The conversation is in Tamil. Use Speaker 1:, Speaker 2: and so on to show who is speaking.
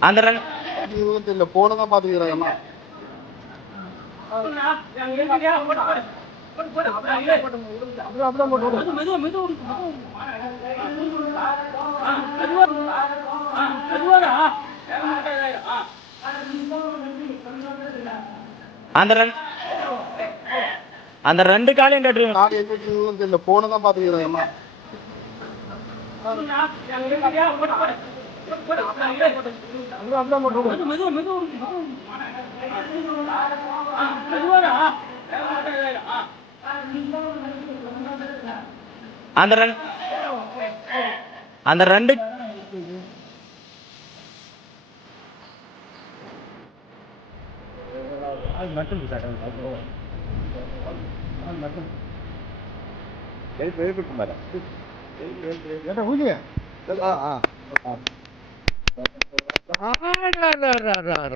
Speaker 1: அந்த
Speaker 2: இல்லை போன தான் பார்த்துக்கிறேன்
Speaker 1: அந்த அந்த ரெண்டு காலையும் கட்டுறீங்க
Speaker 2: இல்லை போன தான் பார்த்துக்கிறேன்
Speaker 1: அந்த ரன் அந்த ரெண்டு
Speaker 2: ஏட்டா ஊதிய ஆ ஆ. Har har har har har.